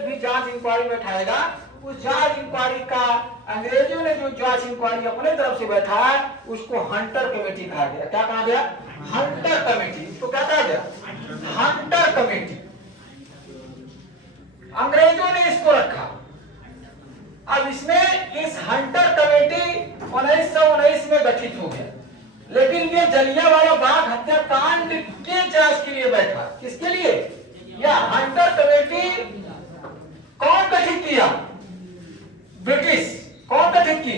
अंग्रेज भी जांच इंक्वायरी बैठाएगा, उस जांच इंक्वायरी का अंग्रेजों ने जो जांच इंक्वायरी अपने तरफ से बैठाया उसको हंटर कमेटी कहा गया। क्या कहा गया? Hunter committee. इसको क्या कहा गया? Hunter committee. अंग्रेजों ने इसको रखा। अब इसमें इस हंटर कमेटी 1919 में गठित हो गया, लेकिन ये जलियांवाला बाग हत्याकांड के जांच के लिए बैठा। किसके लिए? यह हंटर कमेटी कौन गठित किया? ब्रिटिश। कौन गठित की?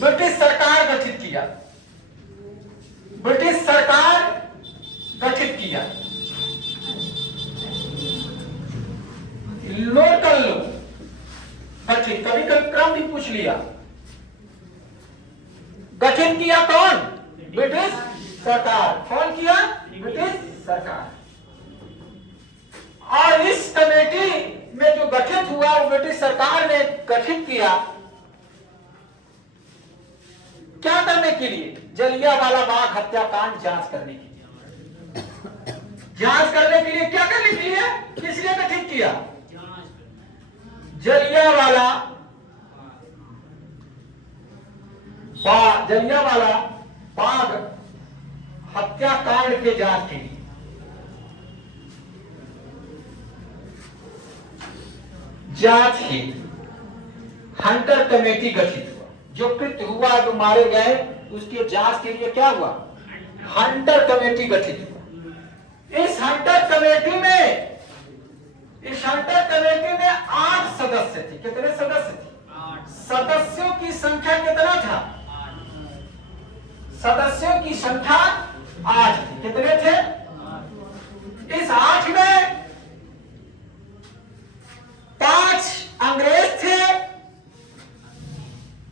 ब्रिटिश सरकार गठित किया। ब्रिटिश सरकार गठित किया। नोट कर लो, गठित कभी कभी क्रम भी पूछ लिया। गठित किया कौन? ब्रिटिश सरकार। कौन किया? ब्रिटिश सरकार। और इस कमेटी में जो गठित हुआ वो ब्रिटिश सरकार ने गठित किया क्या करने के लिए? जलियांवाला बाग हत्याकांड जांच करने के लिए। जांच करने के लिए, क्या करने के लिए? किस लिए गठित किया? जलियांवाला बाग हत्याकांड के जांच के लिए। जांच की हंटर कमेटी गठित हुआ। जो कृत्य हुआ, जो मारे गए, उसके जांच के लिए क्या हुआ? हंटर कमेटी गठित हुआ। इस हंटर कमेटी में 8 सदस्य थे। कितने सदस्य थे? 8। सदस्यों की संख्या कितना था? सदस्यों की संख्या 8 थी। कितने थे? इस 8 में 5 अंग्रेज थे,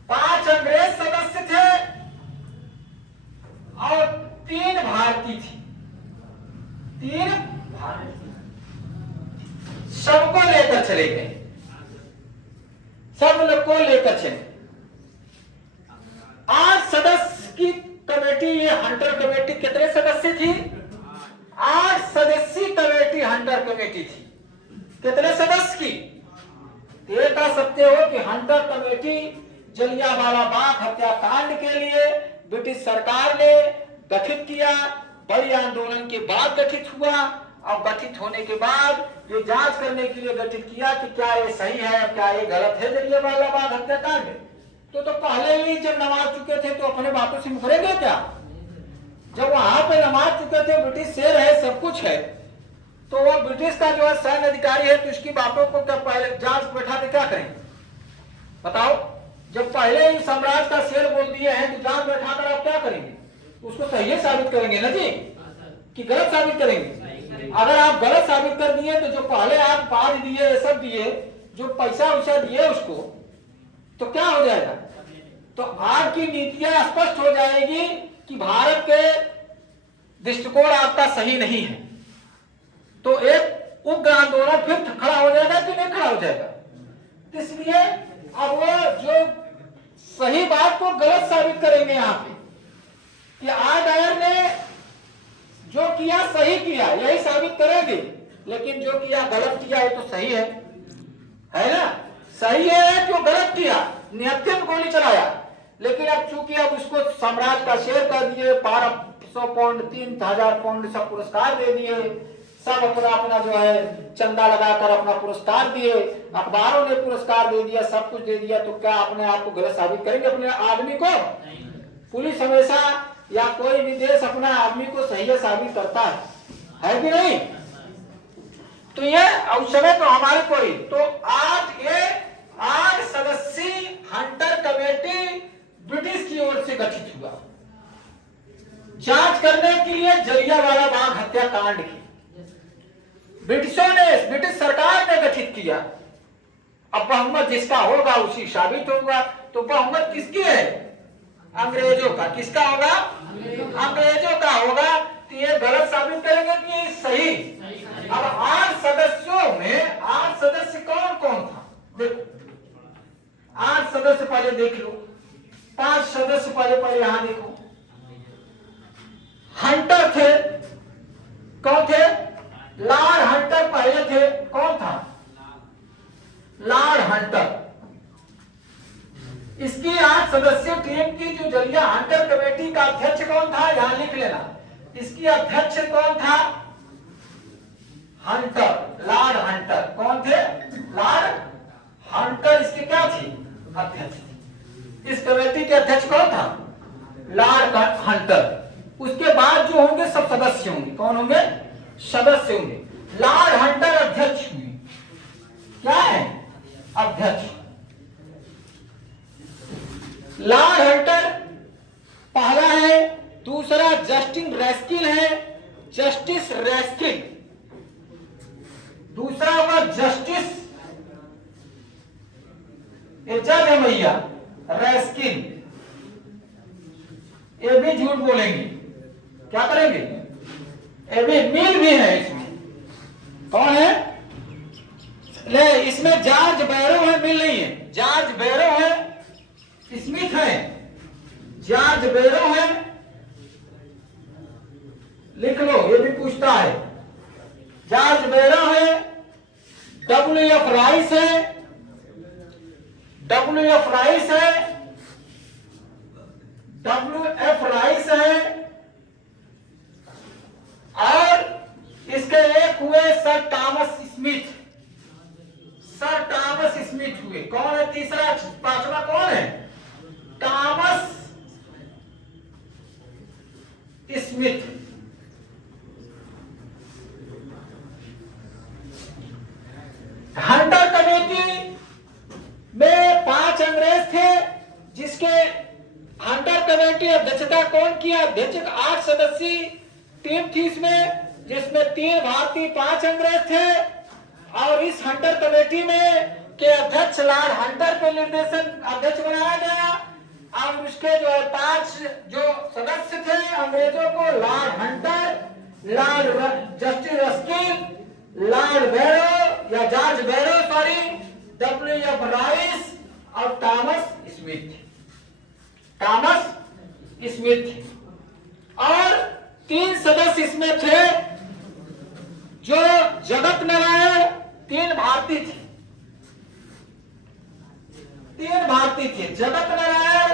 5 अंग्रेज सदस्य थे और 3 भारतीय थी। 3 भारतीय सबको लेकर चले गए। सब लोग को लेकर चले। 8 सदस्य की कमेटी, ये हंटर कमेटी कितने सदस्य थी? 8 सदस्यीय कमेटी हंटर कमेटी थी। कितने सदस्य की? ये कह सकते हो कि हंटर कमेटी जलियांवाला बाग हत्याकांड के लिए ब्रिटिश सरकार ने गठित किया। बड़े आंदोलन के बाद गठित हुआ और गठित होने के बाद ये जांच करने के लिए गठित किया कि क्या ये सही है, क्या ये गलत है जलियांवाला बाग हत्याकांड। तो पहले ही जब नमाज चुके थे तो अपने बातों से मुकरेंगे क्या? जब वहां पे नमाज चुके थे, ब्रिटिश शेर है, सब कुछ है, तो वो ब्रिटिश का जो है सैन्य अधिकारी है, तो उसकी बातों को क्या पहले जांच बैठा के क्या करेंगे? बताओ। जब पहले ही साम्राज्य का शेर बोल दिए हैं तो जांच बैठा कर आप क्या करेंगे? उसको सही साबित करेंगे ना जी, कि गलत साबित करेंगे? अगर आप गलत साबित कर दिए तो जो पहले आप पाद दिए, ये सब दिए, जो पैसा वैसा दिए उसको, तो क्या हो जाएगा? तो आपकी नीतियां स्पष्ट हो जाएगी कि भारत के दृष्टिकोण आपका सही नहीं है। तो एक उग्र आंदोलन फिर खड़ा हो जाएगा कि नहीं खड़ा हो जाएगा? इसलिए अब वो जो सही बात को गलत साबित करेंगे यहाँ पे कि आडायर ने जो किया सही किया, यही साबित करेंगे। लेकिन जो किया गलत किया है तो सही है ना? सही है क्यों? गलत किया, निहत्थे में गोली चलाया, लेकिन अब चूंकि अब उसको साम्राज्य का शेर कर दिए, 1200 पाउंड 3000 पाउंड सब पुरस्कार दे दिए, सब अपना अपना जो है चंदा लगाकर अपना पुरस्कार दिए, अखबारों ने पुरस्कार दे दिया, सब कुछ दे दिया, तो क्या अपने आप को गलत साबित करेंगे अपने आदमी को? पुलिस हमेशा या कोई भी देश अपना आदमी को सही साबित करता है कि नहीं? तो ये उस समय तो हमारे कोई तो आज 8 सदस्यीय हंटर कमेटी ब्रिटिश की ओर से गठित हुआ जांच करने के लिए जलियांवाला बाग हत्याकांड की। ब्रिटिश सरकार ने गठित किया। अब बहुमत जिसका होगा उसी साबित होगा। तो बहुमत किसकी है? अंग्रेजों का। किसका होगा? अंग्रेजों का होगा। तो ये गलत साबित करेंगे कि ये सही। अब 8 सदस्यों में 8 सदस्य कौन कौन था? देखो 8 सदस्य पहले देख लो। 5 सदस्य पहले यहां देखो। हंटर थे। कौन थे? लॉर्ड हंटर पहले थे। कौन था? हंटर। इसकी 8 सदस्यीय टीम की जो जलिया हंटर कमेटी का अध्यक्ष कौन था, यहां लिख लेना। इसकी अध्यक्ष कौन था, हंटर, लॉर्ड हंटर। कौन थे, लॉर्ड हंटर इसके क्या थे, अध्यक्ष थे। इस कमेटी के अध्यक्ष कौन था, लॉर्ड हंटर। उसके बाद जो होंगे सब सदस्य होंगे। कौन होंगे, सदस्य होंगे। लॉर्ड हंटर अध्यक्ष हुए, क्या है, अध्यक्ष। लॉर्ड हंटर पहला है। दूसरा जस्टिन रैस्किन है, जस्टिस रैस्किन। दूसरा होगा जस्टिस, ये जज है भैया, रैस्किन। ये भी झूठ बोलेंगे, क्या करेंगे, ये भी मिल भी है इसमें। कौन है, ले इसमें जॉर्ज बैरो है, मिल नहीं है, जॉर्ज बैरो है, स्मिथ है, जॉर्ज बैरो है, लिख लो, ये भी पूछता है। जॉर्ज बैरो है, WF राइस है, WF राइस है, WF राइस है। और इसके एक हुए sir Thomas Smith, sir Thomas Smith हुए। कौन है तीसरा, पांचवा कौन है, टॉमस स्मिथ। हंटर कमेटी में 5 अंग्रेज थे, जिसके हंटर कमेटी अध्यक्षता कौन किया, अध्यक्ष 8 सदस्यीय टीम थी इसमें, जिसमें 3 भारतीय 5 अंग्रेज थे। और इस हंटर कमेटी में के अध्यक्ष लॉर्ड हंटर के निर्देशन अध्यक्ष बनाया गया। और उसके जो 5 जो सदस्य थे अंग्रेजों को, Lord Hunter, Lord Justice Ruskin, Lord Barrow या George Barrow sorry, WF Rice और टॉमस स्मिथ, टॉमस स्मिथ। और 3 सदस्य इसमें थे जो जगत नारायण, 3 भारतीय थे, 3 भारतीय थे, जगत नारायण,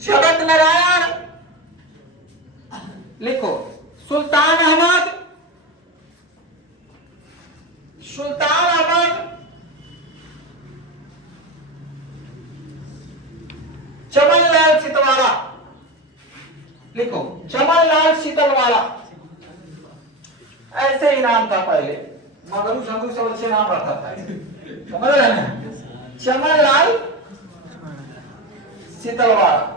जगत नारायण लिखो, सुल्तान अहमद, सुल्तान अहमद, चमनलाल सीतलवाला, लिखो चमनलाल सीतलवाला। ऐसे ही नाम था पहले, मगरू संगरू सब अच्छे नाम रखा था, समझ रहे हैं, चमनलाल सीतलवाला।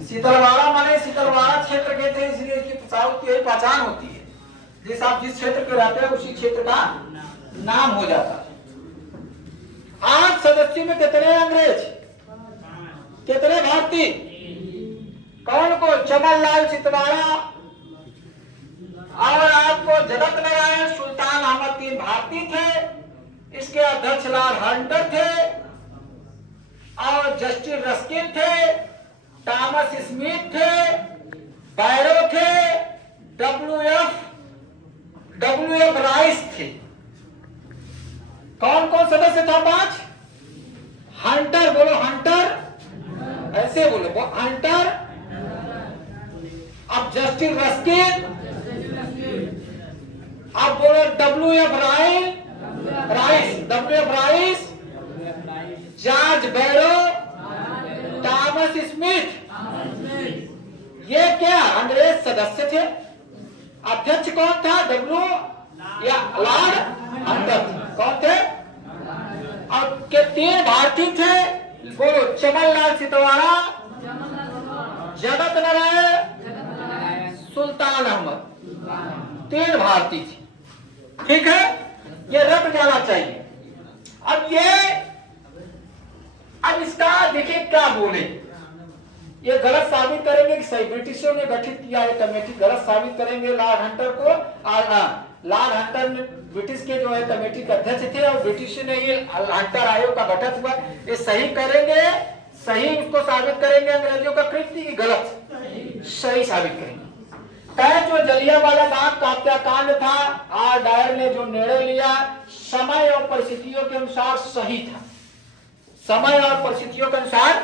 सीतलवाड़ा माने सीतलवाड़ा क्षेत्र के थे, इसलिए इसकी साउथ की पहचान होती है। जिस आप जिस क्षेत्र के रहते हैं उसी क्षेत्र का नाम हो जाता है। 8 सदस्यों में कितने अंग्रेज, कितने भारतीय, कौन को, चमनलाल सीतलवाड़ा और आपको जगत नारायण, सुल्तान अहमद 3 भारतीय थे। इसके अध्यक्ष लॉर्ड हंटर थे और जस्टिस रस्किन थे, टॉमस स्मिथ थे, बैरो थे, WF राइस थे। कौन कौन सदस्य था 5, हंटर, बोलो हंटर, ऐसे बोलो हंटर। अब जस्टिस रस्किन, अब बोलो WF राइस, जॉर्ज बैरो, टॉमस स्मिथ। ये क्या अंग्रेज सदस्य थे। अध्यक्ष कौन था, डब्ल्यू या लॉर्ड हंटर, कौन थे। और के 3 भारतीय थे, बोलो चमनलाल सीतलवाड़ा, जगत नारायण, सुल्तान अहमद, 3 भारतीय थे। ठीक है, ये रट जाना चाहिए। अब इसका देखिए क्या बोले, ये गलत साबित करेंगे कि सही ब्रिटिशों ने गठित किया है कमेटी, गलत साबित करेंगे लॉर्ड हंटर को। लॉर्ड हंटर ब्रिटिश के जो है कमेटी के अध्यक्ष थे और ब्रिटिश ने ये हंटर आयोग का गठन हुआ, ये सही करेंगे, सही उसको साबित करेंगे अंग्रेजों का कृत्य की गलत, सही साबित करेंगे। कहे जो जलियांवाला बाग का हत्याकांड था, आर डायर ने जो निर्णय लिया समय और परिस्थितियों के अनुसार सही था, समय और परिस्थितियों के अनुसार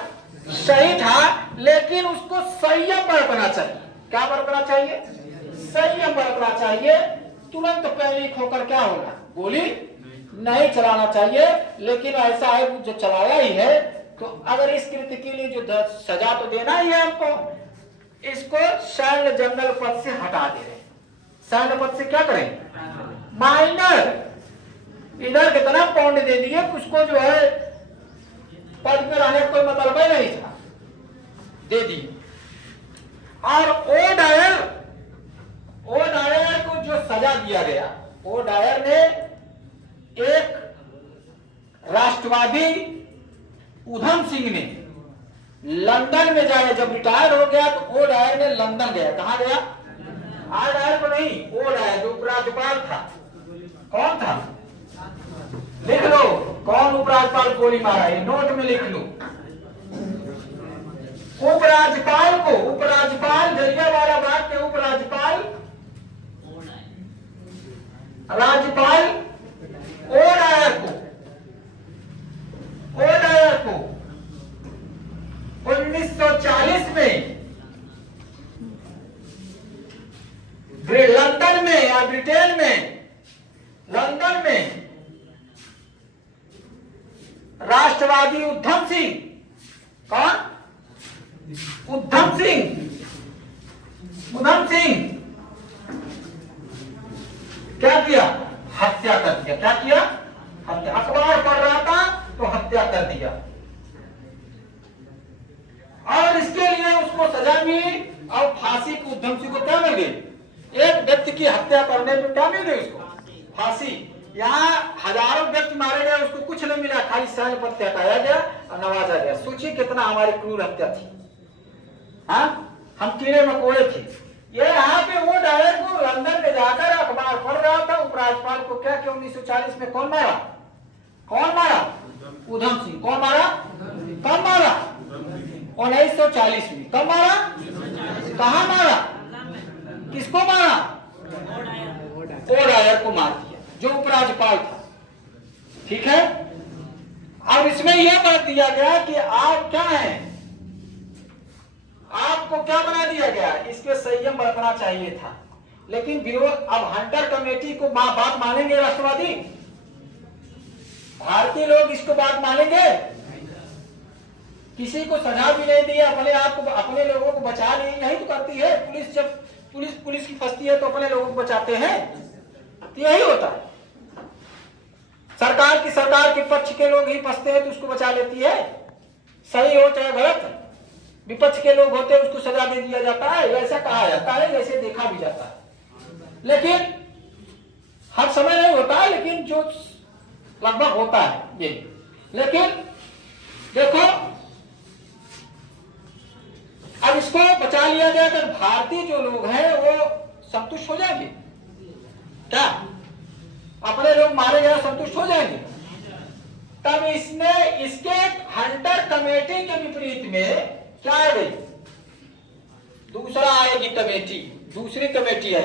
सही था, लेकिन उसको संयम बरतना चाहिए। क्या बरतना चाहिए? संयम बरतना चाहिए। तुरंत पैनिक होकर क्या होगा, गोली नहीं चलाना चाहिए। लेकिन ऐसा है जो चलाया ही है, तो अगर इस कृत्य के लिए जो सजा तो देना ही है हमको, इसको सैन्य जनरल पद से हटा दे रहे। सैन्य पद से क्या करें? माइनर, इधर कितना पाउंड दे दिए, उसको जो है पद पे रहने का कोई मतलब ही नहीं था, दे दी। और ओ डायर को जो सजा दिया गया, ओ डायर ने एक राष्ट्रवादी उधम सिंह ने लंदन में जाया, जब रिटायर हो गया तो ओ डायर ने लंदन गया। कहां गया? आर डायर को नहीं, ओ डायर जो उपराज्यपाल था। कौन था? लिख लो कौन उपराज्यपाल गोली मारा, ये नोट में लिख लो। उपराज्यपाल को, उपराज्यपाल जलियांवाला बाग के उपराज्यपाल, राज्यपाल ओ डायर को 1940 में लंदन में या ब्रिटेन में, लंदन में राष्ट्रवादी उधम सिंह, कौन? उधम सिंह क्या किया? हत्या कर दिया। क्या किया? हत्या। अखबार पढ़ रहा था तो हत्या कर दिया, और इसके लिए उसको सजा मिली। और फांसी को उधम सिंह को क्या मिल गई? एक व्यक्ति की हत्या करने पर क्या मिल गई उसको? फांसी। यहाँ हजारों व्यक्ति मारे गए, उसको कुछ नहीं मिला, खाली सैन्य पद से हटाया गया और नवाजा गया। सोचिए कितना हमारी क्रूर हत्या थी। हाँ, हम कीड़े मकोड़े थे। ये यहाँ पे वो डायर को लंदन में जाकर अखबार पढ़ रहा था, उपराज्यपाल को क्या कि 1940 में कौन मारा? कौन मारा? उधम सिंह। कौन मारा? कब मारा? 1940 में। कब मारा? कहाँ मारा? किसको मारा? ओ डायर को मार दिया, जो उपराज्यपाल था। ठीक है। अब इसमें यह बात दिया गया कि आप क्या हैं, आपको क्या बना दिया गया, इसके संयम बरतना चाहिए था। लेकिन विरोध, अब हंटर कमेटी को बात मानेंगे राष्ट्रवादी? भारतीय लोग इसको बात मानेंगे? किसी को सजा भी नहीं दी, अपने आप को, अपने लोगों को बचा ली, यही तो करती है पुलिस। जब पुलिस की फंसती है तो अपने लोगों को बचाते हैं, तो यही होता है। सरकार के पक्ष के लोग ही फंसते हैं तो उसको बचा लेती है, सही हो चाहे गलत। विपक्ष के लोग होते हैं उसको सजा दे दिया जाता है, ऐसा कहा जाता है, जैसे देखा भी जाता है। लेकिन हर समय नहीं होता है, लेकिन जो लगभग होता है ये। लेकिन देखो, अब इसको बचा लिया गया तो भारतीय जो लोग हैं वो संतुष्ट हो जाएंगे क्या? अपने लोग मारे गए संतुष्ट हो जाएंगे? तब इसने इसके हंटर कमेटी के विपरीत में क्या आ गई? दूसरा आएगी कमेटी, दूसरी कमेटी है